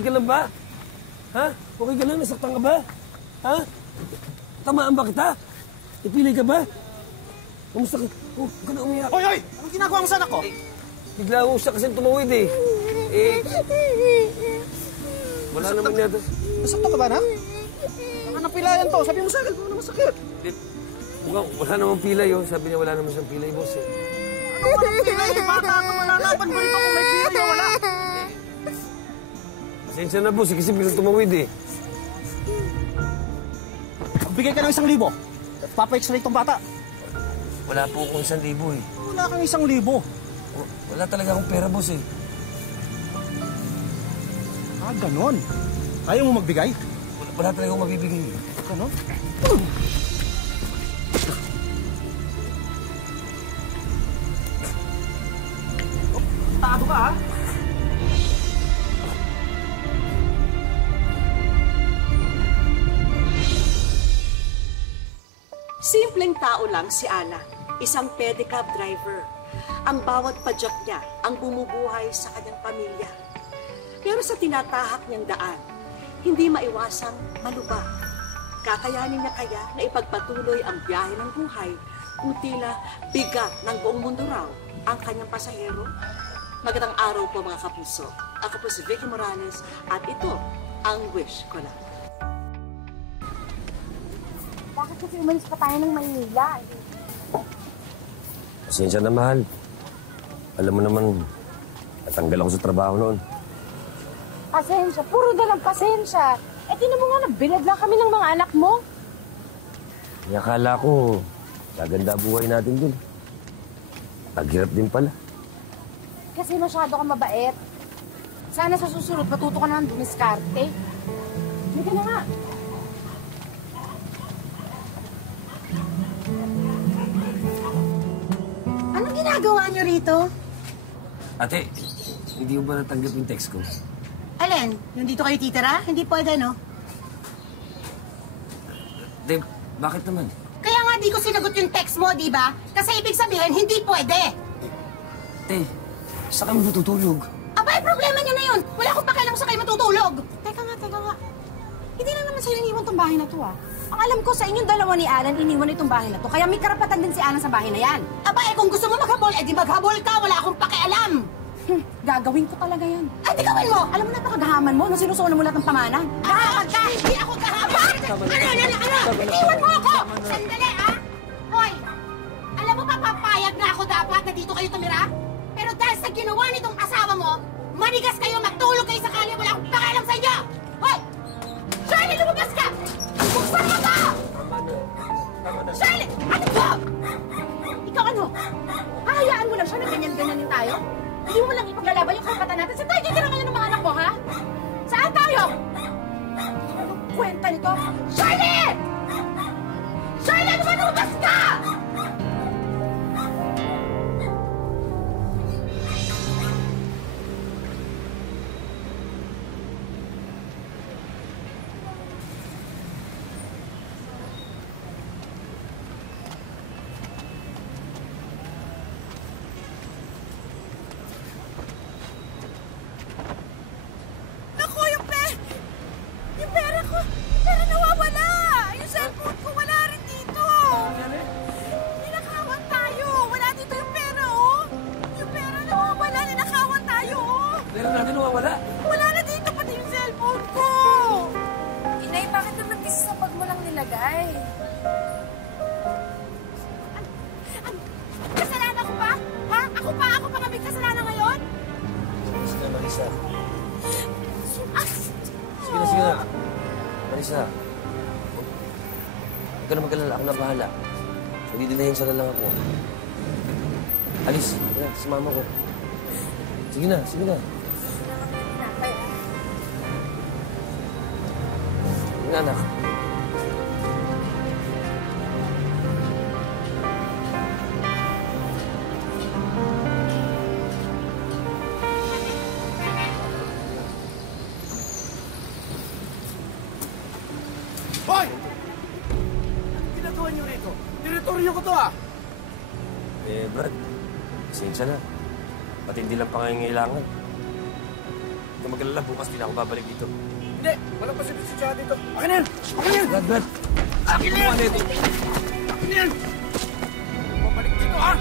Okay ka lang ba? Ha? Okay ka lang? Nasaktan ka ba? Ha? Tamaan ba kita? Ipili ka ba? Kamusta ka? Oh, huwag ka na umiyak. Hoy, hoy! Anong ginagawa mo sa anak ko? Bigla ko siya kasi tumawid eh. Wala naman yata. Nasaktan ka ba, anak? Baka napilayan to. Sabi mo sa akin, baka masakit. Wala namang pilay, oh. Sabi niya wala naman siyang pilay, boss eh. Ano walang pilay? Bata ka, malalaban mo ito kung may pilay o wala. Pasensya na, boss, kasi biglang tumawid eh. Magbigay ka ng 1,000. Papa-x-ray itong bata. Wala po akong 1,000 eh. Wala kang 1,000. Wala talaga akong pera, boss eh. Ah, ganon. Ayaw mo magbigay? Wala talaga akong mabibigay eh. Ganon? Tago ka, ha? Simpleng tao lang si Ana, isang pedicab driver. Ang bawat padyak niya ang bumubuhay sa kanyang pamilya. Pero sa tinatahak niyang daan, hindi maiwasang malubha. Kakayanin niya kaya na ipagpatuloy ang biyahe ng buhay kung tila bigat ng buong mundo raw ang kanyang pasahero? Magandang araw po mga kapuso. Ako po si Vicky Morales at ito ang Wish Ko Lang. Bakit kasi umalis pa tayo ng Maynila? Pasensya na, mahal. Alam mo naman, natanggal ako sa trabaho noon. Pasensya, puro dalang pasensya. Eh, tinan mo nga, nagbilad lang kami ng mga anak mo. Akala ko, gaganda buhay natin dun. Naghirap din pala. Kasi masyado ka mabait. Sana sa susunod, matuto ka na ng dumiskarte. Hindi ka na nga. Anong ginagawa niyo rito? Ate, hindi mo ba natanggap yung text ko? Alin? Yung dito kayo titira? Hindi pwede, no? Dave, bakit naman? Kaya nga di ko sinagot yung text mo, di ba? Kasi ibig sabihin, hindi pwede. Ate, saan kami matutulog? Aba, problema niyo na yun. Wala akong pakialam sa kayo matutulog. Teka nga. Hindi na naman sa'yo iniwan tong bahay na to, ah. Ang alam ko sa inyong dalawa ni Alan, iniwan itong bahay na to. Kaya may karapatan din si Alan sa bahay na yan. Aba, kung gusto mo maghabol, di maghabol ka. Wala akong pakialam. Gagawin ko talaga yan. Ay, di gawin mo! Alam mo, napakagahaman mo nung sinusunan mo lahat ng pamana. Gahaman ka! Hindi ako gahaman! Ano? Iniwan mo ako! Sandali, ha? Hoy! Alam mo, papapayag na ako dapat na dito kayo tumira? Pero dahil sa ginawa nitong asawa mo, manigas kayo, magtulog kayo sa kalye, wala akong pakialam sa inyo! Hoy! Shirley, lumabas ka! Buksan mo ba? Shirley! Ano ba? Ikaw ano? Hahayaan mo lang siya na ganyan-ganyanin tayo? Hindi mo lang ipaglalaban yung karapatan natin. Saan tayo titira ngayon ng mga anak mo, ha? Saan tayo? Anong kwenta nito? Shirley! Shirley, ano ba? Lumabas ka! Marisa, huwag ka na mag-alala. Ako na bahala. Magdidilahin siya na lang ako. Alis, yan, si mama ko. Sige na. Sige na, anak. Hoy! Anong ginagawa niyo rito? Teritoryo ko to, ah! Brad, pasensya na. Pati hindi lang pangangailangan. Ito ka mag-alala. Bukas din ako babalik dito. Hindi, walang pasipit siya dito. Akin na yan! Akin na yan! Brad! Akin na yan! Ano ito? Akin na yan! Babalik dito, ha?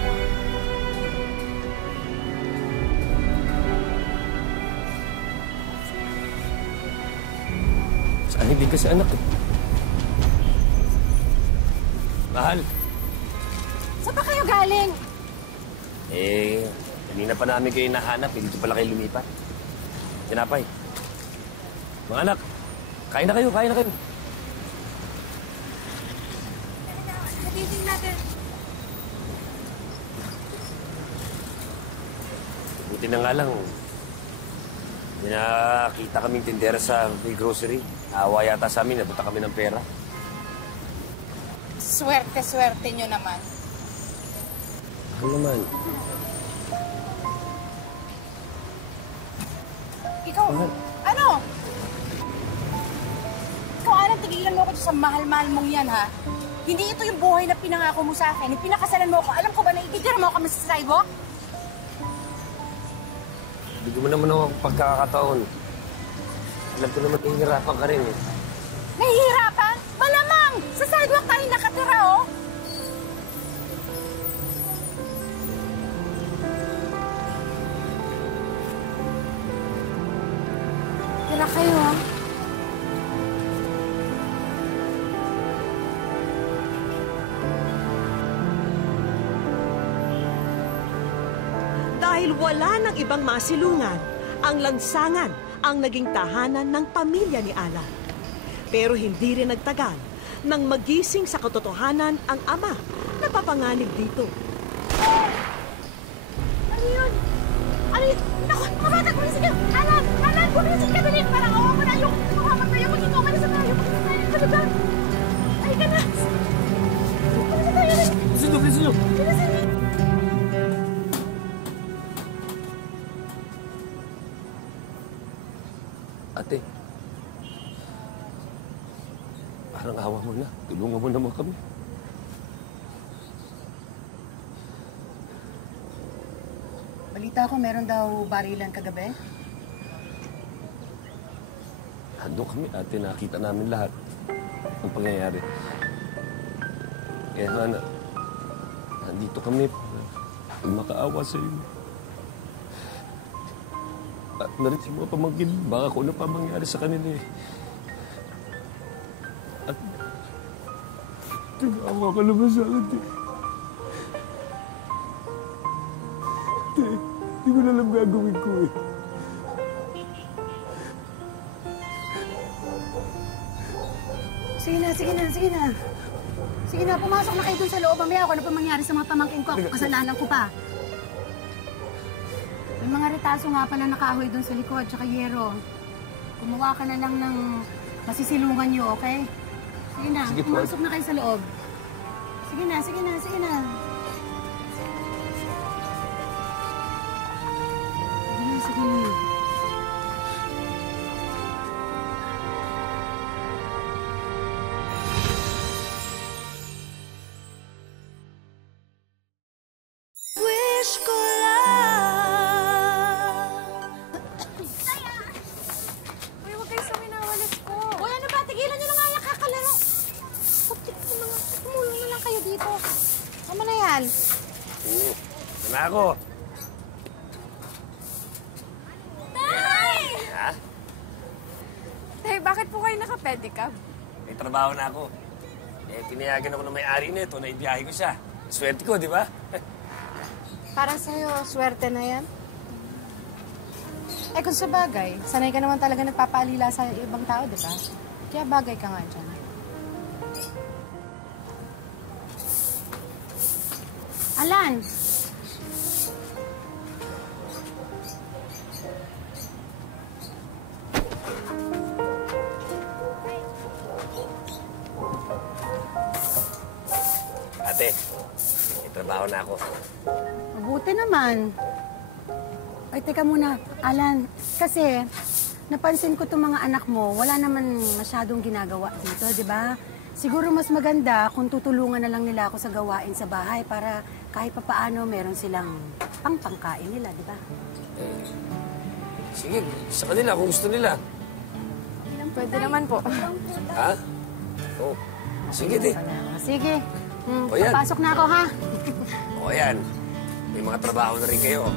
Saan hindi kasi anak eh. Mahal. Saan ba kayo galing? Eh, kanina pa namin kayo nahanap. Eh, dito pala kayo lumipat. Tinapay. Mga anak, kain na kayo, kain na kayo. Nabiting natin. Buti na nga lang. May nakita kaming tindera sa may grocery. Awa yata sa amin, nabuta kami ng pera. Swerte nyo naman. Ano naman? Ikaw, Mahal. ano? Ikaw, Alan, tigilan mo ako sa mahal-mahal mong yan, ha? Hindi ito yung buhay na pinangako mo sa akin. Yung pinakasalan mo ako, alam ko ba na ititira mo kami sa sidewalk? Bigyan mo naman ako pagkakataon. Alam ko naman ihirapan ka rin eh. Nahihirapan? Malamang! Sa sidewalk tayo nakatira, oh! Tira kayo, ha? Dahil wala ng ibang masilungan, ang lansangan ang naging tahanan ng pamilya ni Ala. Pero hindi rin nagtagal nang magising sa katotohanan ang ama na papanganib dito. Ano yun? Ano yun? Naku, mabatag, bumisig ka! Alan! Alan! Bumisig ka dali! Parang awa mo na yung makamat tayo. Maging okay na sa tayo. Maging tayo. Ano ba? Ay ka na! Ano sa tayo? Bilisan nyo, bilisan nyo! Bilisan niyo! Ate, parang awa mo na. Tulungan mo naman kami. Balita ko, meron daw barilan kagabi. Handong kami, ate. Nakita namin lahat ng pangyayari. Kaya nga na, nandito kami para makaawa sa iyo. At na rin si mga pamangkin, baka kung ano pa mangyari sa kanila eh. At nag-aawa ka naman sa akin, eh. Te, hindi ko na alam gagawin ko eh. Sige na, sige na, sige na. Sige na, pumasok na kayo dun sa loob. Mamaya ako, ano pa mangyari sa mga pamangkin ko? Kasalanan ko pa. May mga retaso nga pala nakahoy dun sa likod, tsaka yero. Gumawa ka na lang ng masisilungan nyo, okay? Sige na, Sige po. pumasok na kayo sa loob. Sige na, sige na, sige na. Sige na, sige na. Wish ko lang. Uy, huwag kayo sa minawalis ko. Uy, ano ba? Tigilan nyo na nga yung kakalaro. Putik na mga, tumulong na lang kayo dito. Sama na yan. Na ako. Tay! Ha? Tay, bakit po kayo naka-pedicab? May trabaho na ako. Eh, tinayagan ako ng may-ari nito na ibiyahe ko siya. Swerte ko, di ba? Para sa'yo, swerte na yan. Eh kung sa bagay, sanay ka naman talaga nagpapaalila sa ibang tao, di ba? Kaya bagay ka nga dyan. Alan! Ate, may trabaho na ako. Mabuti naman. Ay, teka muna, Alan. Kasi, napansin ko itong mga anak mo, wala naman masyadong ginagawa dito, di ba? Siguro mas maganda kung tutulungan na lang nila ako sa gawain sa bahay para kahit papaano meron silang pangkain nila, di ba? Sige, sa kanila kung gusto nila. Pwede naman po. Ha? Oo. Sige, di. Sige. O yan. Pasok na ako, ha? O yan. May mga trabaho na rin kayo.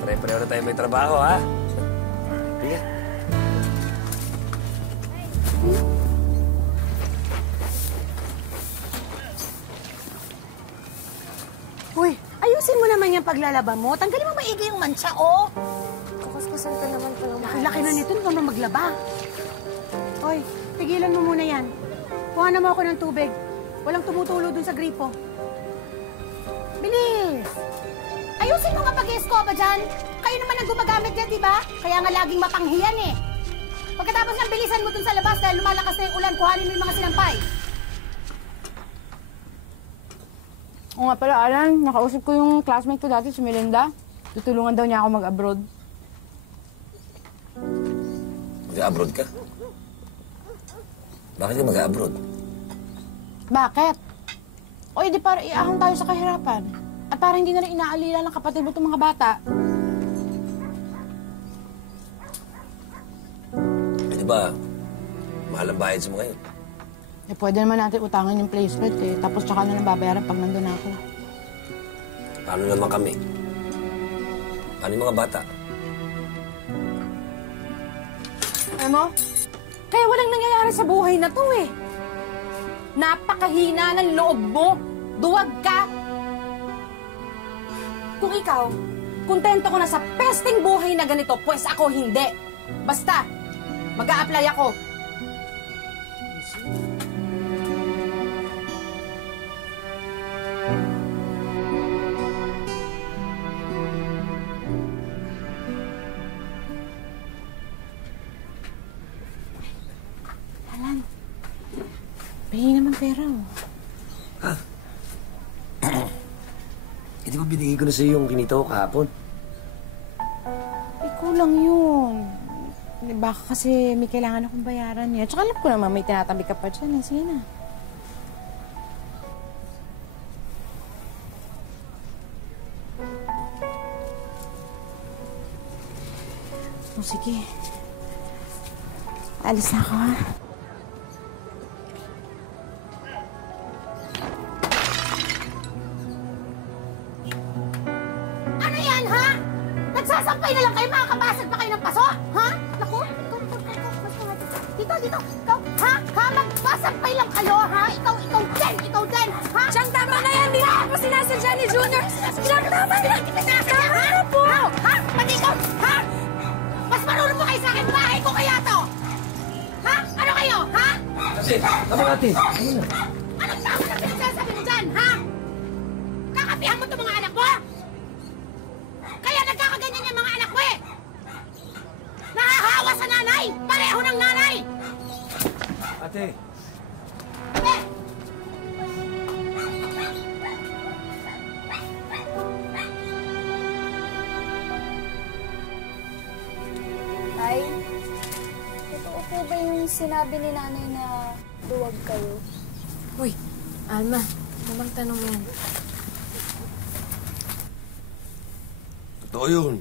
Pare-pareho na tayo may trabaho, ha? Sige. Uy, ayusin mo naman yung paglalaba mo. Tanggalin mo maigi yung mancha, oh. Kukuskusan ka naman po ng Laki na nito, hindi ka na maglaba. Hoy, tigilan mo muna yan. Kuha na mo ako ng tubig. Walang tumutulo dun sa gripo. Bilis! Ayusin mo nga pag-escoba dyan. Kayo naman ang gumagamit dyan, di ba? Kaya nga laging mapanghiyan eh. Pagkatapos ng bilisan mo dun sa labas dahil lumalakas na yung ulan, kuhanin mo yung mga sinampay. Oo nga pala, Alan. Nakausap ko yung classmate ko dati, si Melinda. Tutulungan daw niya ako mag-abroad. Mag-abroad ka? Bakit ka mag-abroad? Bakit? O, di para iahon tayo sa kahirapan. At para hindi na rin inaalila ng kapatid mo itong mga bata. Eh, di ba, mahal ang bayad sa mga yun. Eh, pwede naman natin utangin yung placement eh. Tapos tsaka na lang babayaran pag nandun ako. Paano naman kami? Paano yung mga bata? Alam mo, kaya walang nangyayari sa buhay na to eh. Napakahina ng loob mo. Duwag ka. Kung ikaw, kontento ko na sa pesting buhay na ganito, pues ako hindi. Basta, mag-a-apply ako. Alan, pahingi naman pera oh. Eh, di ba binigay ko na sa'yo yung kinita ko kahapon? Eh, kulang yun. Baka kasi may kailangan akong bayaran niya. Tsaka alam ko naman may tinatabi ka pa dyan. Sige na. O sige. Alis na ako ha. Ano yan, ha? Nagsasampay na lang kayo, makakapasag pa kayo ng paso? Ha? Naku, dito, ikaw, ha? Ha? Magsasampay lang kayo, ha? Ikaw din, ha? Siyang tama na yan! Di na ako sinasadya ni Junior! Siyang tama na yan! Tama na po! Ha? Pati ikaw, ha? Mas marunong mo kayo sa akin, bahay ko kaya to! Ha? Ano kayo, ha? Kasi, tama natin. Anong tama na pinagsasabi mo dyan, ha? Kakapihan mo itong mga anak mo? Kaya nagkakaganyan yung mga anak mo eh! Nahahawa sa nanay! Pareho ng nanay! Ate. Eh! Tay, totoo po ba yung sinabi ni nanay na duwag kayo? Uy, Alma, namang tanong yan. Totoo yun.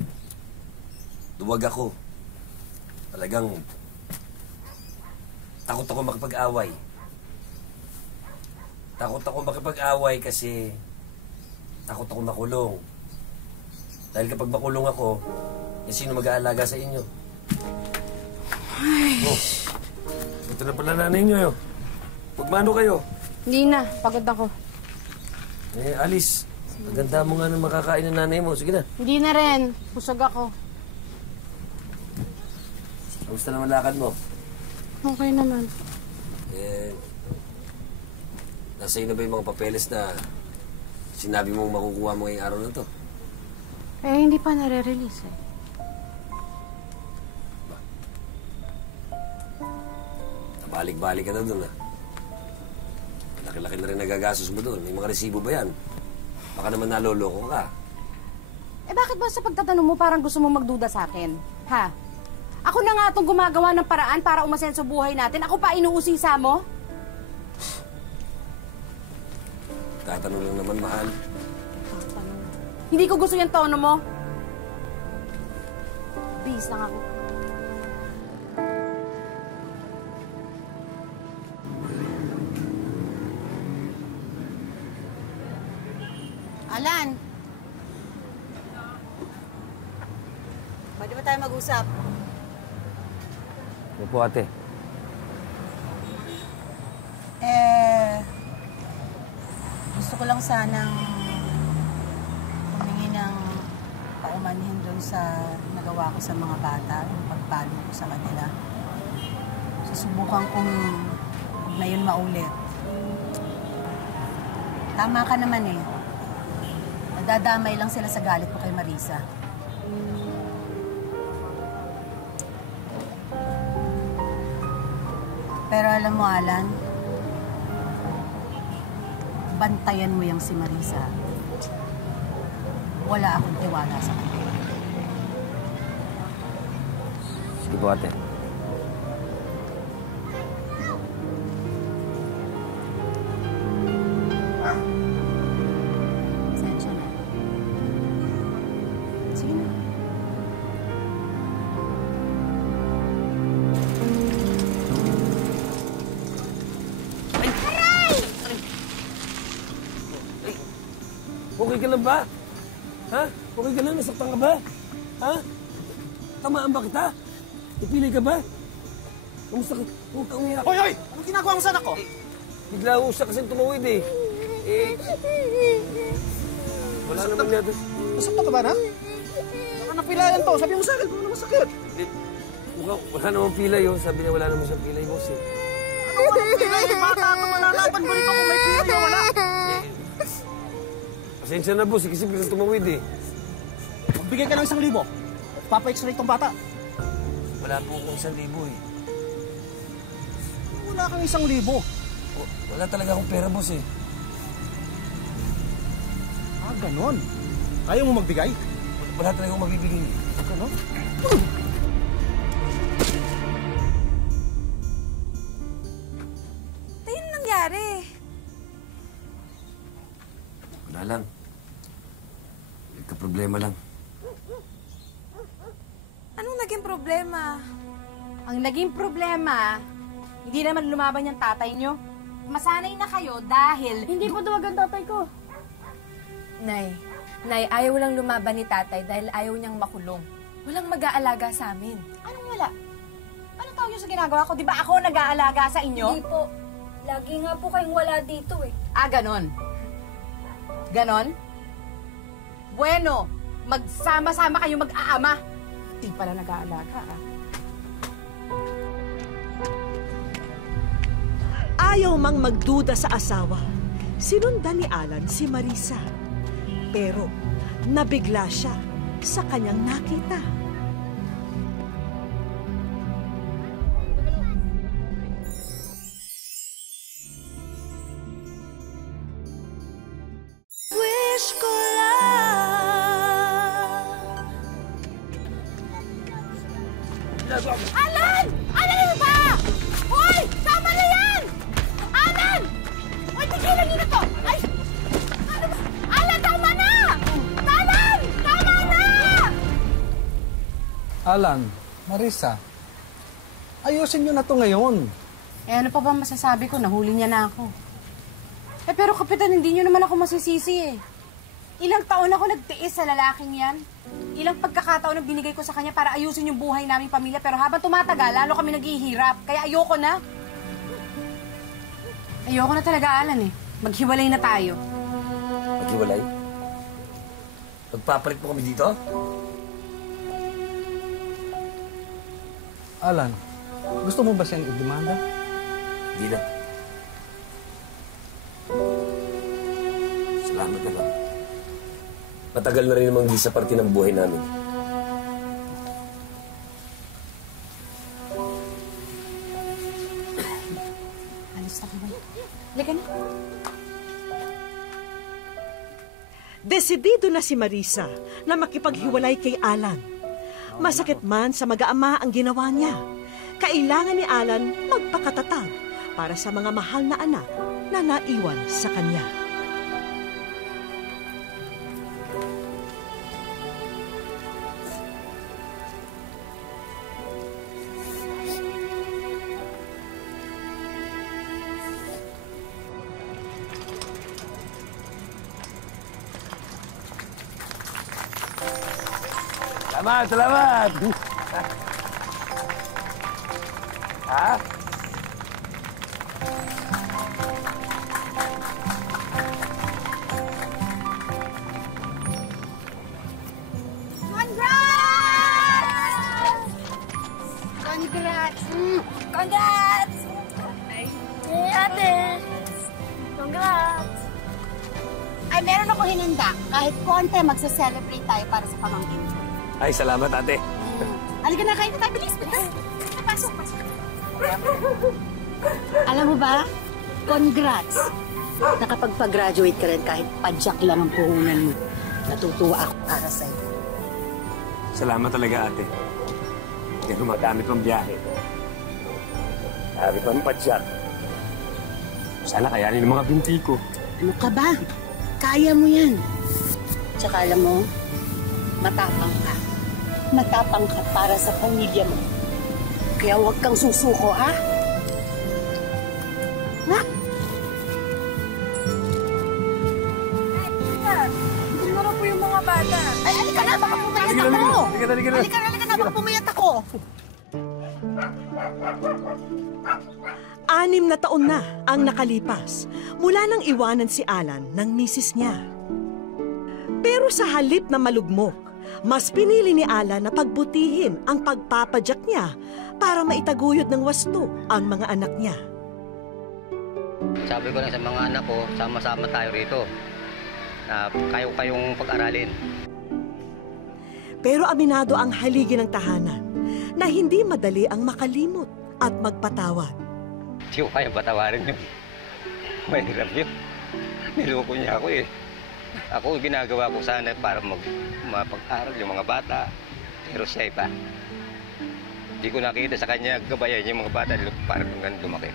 Duwag ako. Talagang takot ako makipag-away. Takot ako makipag-away kasi takot ako makulong. Dahil kapag makulong ako, eh sino mag-aalaga sa inyo? Ay. Oh, ito na pala nanay nyo. Pagmano kayo? Hindi na, pagod ako. Eh, Alice, maganda mo nga nang makakain ng nanay mo. Sige na. Hindi na rin, busog ako. Kamusta naman lakad mo? Okay naman. Eh, nasa iyo na ba yung mga papeles na sinabi mong makukuha mo ngayong araw na to? Eh, hindi pa nare-release eh. Balik-balik ka na doon, ha? Laki-laki na rin nagagastos mo doon. May mga resibo ba yan? Baka naman naloloko ka. Eh, bakit ba sa pagtatanong mo parang gusto mo magduda sa akin? Ha? Ako na nga itong gumagawa ng paraan para umasenso buhay natin. Ako pa inuusisa mo? Tatanong lang naman, mahal. Hindi ko gusto yung tono mo. Bihis lang ako. Alan! Pwede ba tayo mag-usap? Ano po, ate? Gusto ko lang sanang humingi ng paumanhin doon sa nagawa ko sa mga bata, yung pagpalo ko sa kanila. Susubukan kong na yun maulit. Tama ka naman eh. Nadadamay lang sila sa galit ko kay Marisa. Pero alam mo, Alan, bantayan mo yung si Marisa. Wala akong tiwala sa kanya. Sige po, ate. Sensya na. Sige na. Okay ka lang ba? Ha? Okay ka lang? Nasaktan ka ba? Ha? Tamaan ba kita? Ipili ka ba? Kamusta ka? Huwag ka umiyak. Hoy, hoy! Anong ginagawa mo sa anak ko? Bigla ako siya kasi tumawid eh. Wala naman natin. Nasaktan ka ba, na? Baka napilayan to. Sabi mo sa akin kung ano masakit. Wala namang pilay yun. Sabi niya wala naman siyang pilay, boss eh. Ano walang pilay? Bata ka, malalaban mo rito kung may pilay o wala. Pasensya na, boss. Kasi bigla tumawid eh. Magbigay ka ng 1,000. Papa-x-ray tong bata. Wala po akong 1,000 eh. Wala kang 1,000. Wala talaga akong pera, boss eh. Ah, ganon. Ayaw mo magbigay? Wala talaga akong mabibigay. Ganon? Ano nangyari? Wala lang. Problema lang. Anong naging problema? Ang naging problema, hindi naman lumaban yung tatay nyo. Masanay na kayo dahil... Hindi po duwag ang tatay ko. Nay, ayaw lang lumaban ni tatay dahil ayaw niyang makulong. Walang mag-aalaga sa amin. Anong wala? Anong tawag nyo sa ginagawa ko? Di ba ako nag-aalaga sa inyo? Hindi po. Lagi nga po kayong wala dito eh. Ah, ganon. Ganon? Bueno, magsama-sama kayo mag-aama. Di pala nag-aalaga, ah. Ayaw mang magduda sa asawa. Sinundan ni Alan si Marisa. Pero nabigla siya sa kanyang nakita. Wish ko Alan! Alan, ano ba? Hoy! Tama na yan! Alan! Hoy, tigilan niyo na to! Ay! Ano ba? Alan, tama na! Alan! Tama na! Alan, Marisa, ayusin nyo na to ngayon. Eh, ano pa ba masasabi ko? Nahuli niya na ako. Eh, pero Kapitan, hindi niyo naman ako masisisi eh. Ilang taon ako nagtiis sa lalaking yan. Ilang pagkakataon ang binigay ko sa kanya para ayusin yung buhay naming pamilya. Pero habang tumatagal, lalo kami naghihirap. Kaya ayoko na. Ayoko na talaga, Alan eh. Maghiwalay na tayo. Maghiwalay? Magpapalit po kami dito? Alan, gusto mo ba siyang idemanda? Hindi na. Salamat na lang. Matagal na rin namang di sa parte ng buhay namin. Alis na kami. Halika na. Desidido na si Marisa na makipaghiwalay kay Alan. Masakit man sa mag-aama ang ginawa niya. Kailangan ni Alan magpakatatag para sa mga mahal na anak na naiwan sa kanya. Salamat, salamat! Ha? Congrats! Congrats! Hey, ate! Congrats! Ay, meron ako hinanda. Kahit konti, magsa-celebrate tayo para sa pamangkin ko. Ay, salamat, ate. Halika na, kain na tayo. Bilis, bilis. Pasok, pasok. Alam mo ba? Congrats. Nakapagpa-graduate ka rin kahit padyak lang ang puhunan mo. Natutuwa ako para sa'yo. Salamat talaga, ate. Hindi gumagamit pang biyahe. Sabi pa ng padyak. Sana kayanin ng mga binti ko. Ano ka ba? Kaya mo yan. Tsaka alam mo, matapang ka. Matapang ka para sa pamilya mo. Kaya huwag kang susuko, ha? Ha? Hindi mo po yung mga bata. Ay, halika na, baka pumayat ako. Halika na. Baka pumayat ako. 6 na taon na ang nakalipas mula nang iwanan si Alan ng misis niya. Pero sa halip na malugmok, mas pinili ni Alan na pagbutihin ang pagpapadyak niya para maitaguyod ng wasto ang mga anak niya. Sabi ko lang sa mga anak ko, sama-sama tayo rito. Na kayong pag-aralin. Pero aminado ang haligi ng tahanan na hindi madali ang makalimot at magpatawad. Hindi ko kaya patawarin yun. Mahirap yun. Niloko niya ako eh. Ako ginagawa ko sana para mapag-aral yung mga bata. Pero siya iba. Hindi ko nakita sa kanya gabayan yung mga bata para hanggang lumaki.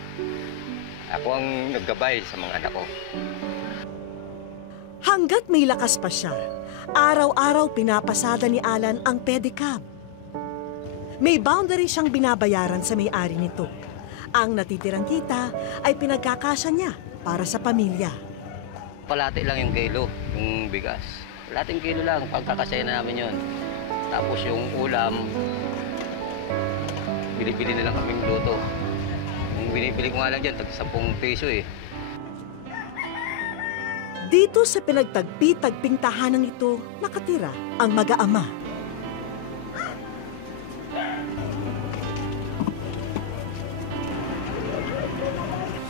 Ako ang naggabay sa mga anak ko. Hanggat may lakas pa siya, araw-araw pinapasada ni Alan ang pedicab. May boundary siyang binabayaran sa may-ari nito. Ang natitirang kita ay pinagkakasya niya para sa pamilya. Palati lang yung kilo, yung bigas. Lating kilo lang, pagkakasaya na namin yun. Tapos yung ulam, bili-bili na lang kaming luto. Yung binibili ko nga lang dyan, tag-10 piso eh. Dito sa pinagtagpi-tagping tahanan ito, nakatira ang mag-aama.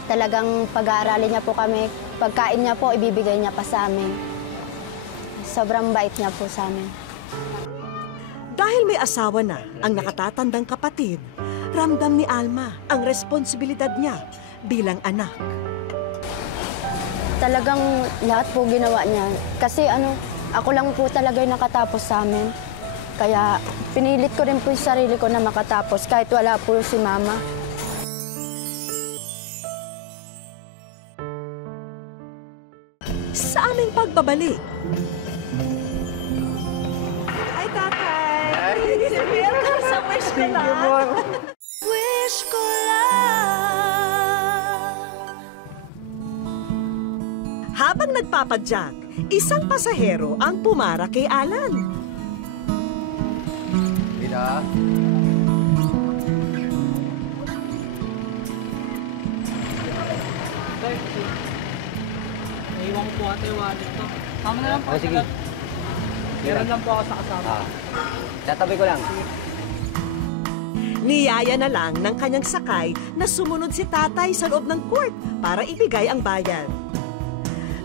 Talagang pag-aaralin niya po kami, pagkain niya po, ibibigay niya pa sa amin. Sobrang bait niya po sa amin. Dahil may asawa na ang nakatatandang kapatid, ramdam ni Alma ang responsibilidad niya bilang anak. Talagang lahat po ginawa niya. Kasi ako lang po talaga yung nakatapos sa amin. Kaya pinilit ko rin po yung sarili ko na makatapos kahit wala po si Mama. Sa aming pagbabalik. Ay, tatay! Welcome sa wish ko lang! Wish ko lang! Habang nagpapadyak, isang pasahero ang pumara kay Alan. Lina? Naiwan ko po ata yung wallet ko. Tama na lang po. Oh, sige. Meron lang po ako sa kasama. Tatabi ko lang. Niyaya na lang ng kanyang sakay na sumunod si tatay sa loob ng court para ibigay ang bayad.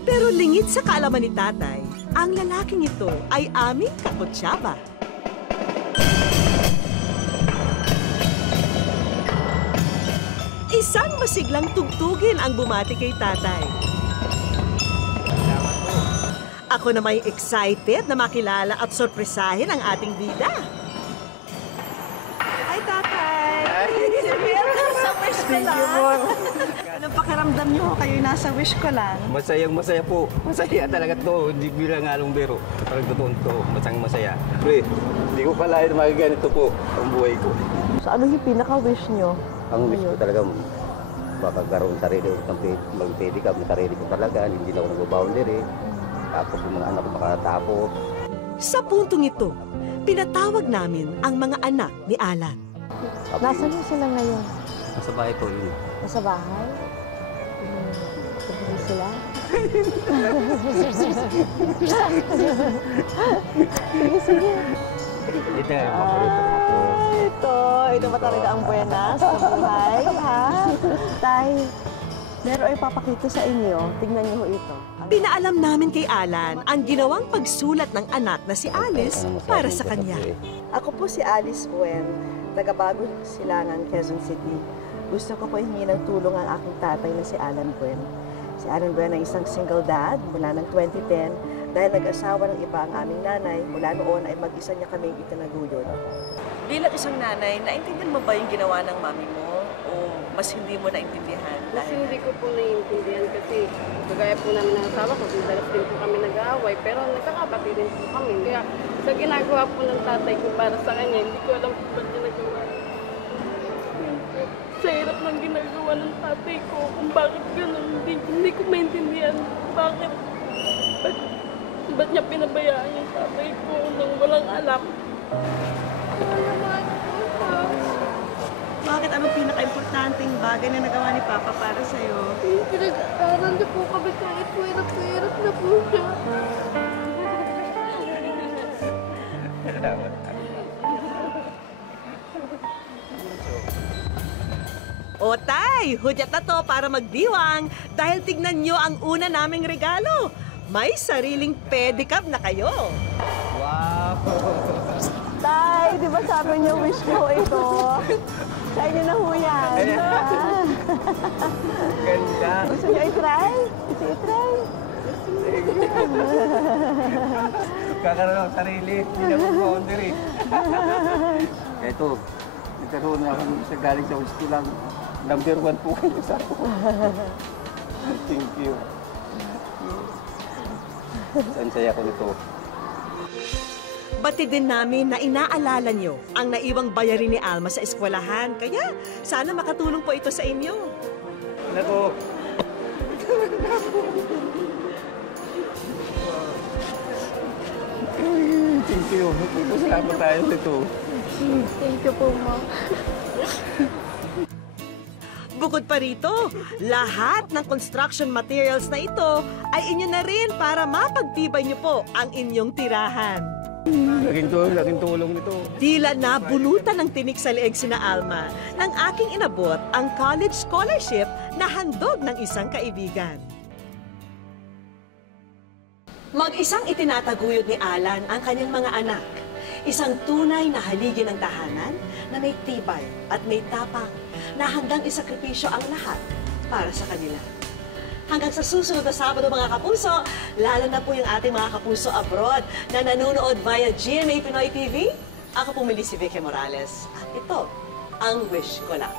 Pero lingid sa kaalaman ni tatay, ang lalaking ito ay aming kakutsaba. Isang masiglang tugtugin ang bumati kay tatay. Ako na may excited na makilala at sorpresahin ang ating bida. Hi, tatay! Welcome sa wish ko lang! Anong pakiramdam niyo kayo nasa wish ko lang? Masayang-masaya po. Masaya talaga to. Hindi bilang along biro. Parang totoo to. Masang-masaya. Pre, hindi ko pala na magaganito po ang buhay ko. So ano yung pinaka-wish niyo? Ang wish ko talaga, makakaroon sarili ko mag-pedicab na sarili ko talaga. Hindi na ako nag-boundary. Tapos yung mga anak ko makatapos. Sa puntong ito, pinatawag namin ang mga anak ni Alan. Nasaan na sila ngayon? Nasa bahay po yun. Nasa bahay? Sabi sila? Sige. Ito yung paborito ko. Ito ba talaga ang buenas sa buhay, ha? Tay, meron ay papakita sa inyo. Tingnan niyo ito. Pinaalam namin kay Alan ang ginawang pagsulat ng anak na si Alice para sa kanya. Ako po si Alice Buen, taga-Bagong Silangan, Quezon City. Gusto ko po hingi ng tulong ang aking tatay na si Alan Buen. Si Alan Buen ay isang single dad mula ng 2010 dahil nag-asawa ng iba ang aming nanay. Mula noon ay mag-isa niya kaming itinaguyod. Bilang isang nanay, naintindihan mo ba yung ginawa ng mami mo? O mas hindi mo naintindihan? Mas hindi ko po naiintindihan kasi kagaya po namin ng asawa ko, dalas din po kami nag-aaway, pero nagkakapatid din po kami. Kaya sa ginagawa po ng tatay ko para sa kanya, hindi ko alam po ba't ginagawa. Sa hirap ng ginagawa ng tatay ko, kung bakit gano'n, hindi ko maintindihan bakit niya pinabayaan yung tatay ko nang walang alam. Bakit anong pinaka-importanting bagay na nagawa ni Papa para sa'yo? Pinag-aaral niyo po kami kahit hirap na po siya. O tay, hudyat na to para magdiwang dahil tignan nyo ang una naming regalo. May sariling pedicab na kayo. Wow! Tay, di ba sabi niyo wish ko ito? Sa inyo na ho yan. Ganda! Gusto niyo i-try? Gusto i-try? Kakaroon ng sarili, hindi na boundary. Ito, nagkaroon na ako sa galing sa gusto lang. Number 1 po kayo sa ako. Thank you. Ang saya ko nito. Batid din namin na inaalala nyo ang naiwang bayarin ni Alma sa eskwelahan. Kaya sana makatulong po ito sa inyo. Nako. Thank you. Salamat tayo nito. Thank you po, Mom. Bukod pa rito, lahat ng construction materials na ito ay inyo na rin para mapagtibay nyo po ang inyong tirahan. Laking tulong nito. Tila na bunutan ng tinik sa leeg sina Alma nang aking inabot ang college scholarship na handog ng isang kaibigan. Mag-isang itinataguyod ni Alan ang kanyang mga anak. Isang tunay na haligi ng tahanan na may tibay at may tapang na handang isakripisyo ang lahat para sa kanila. Hanggang sa susunod na Sabado mga kapuso, lalo na po yung ating mga kapuso abroad na nanonood via GMA Pinoy TV, ako pumili si Vicky Morales. At ito ang wish ko lang.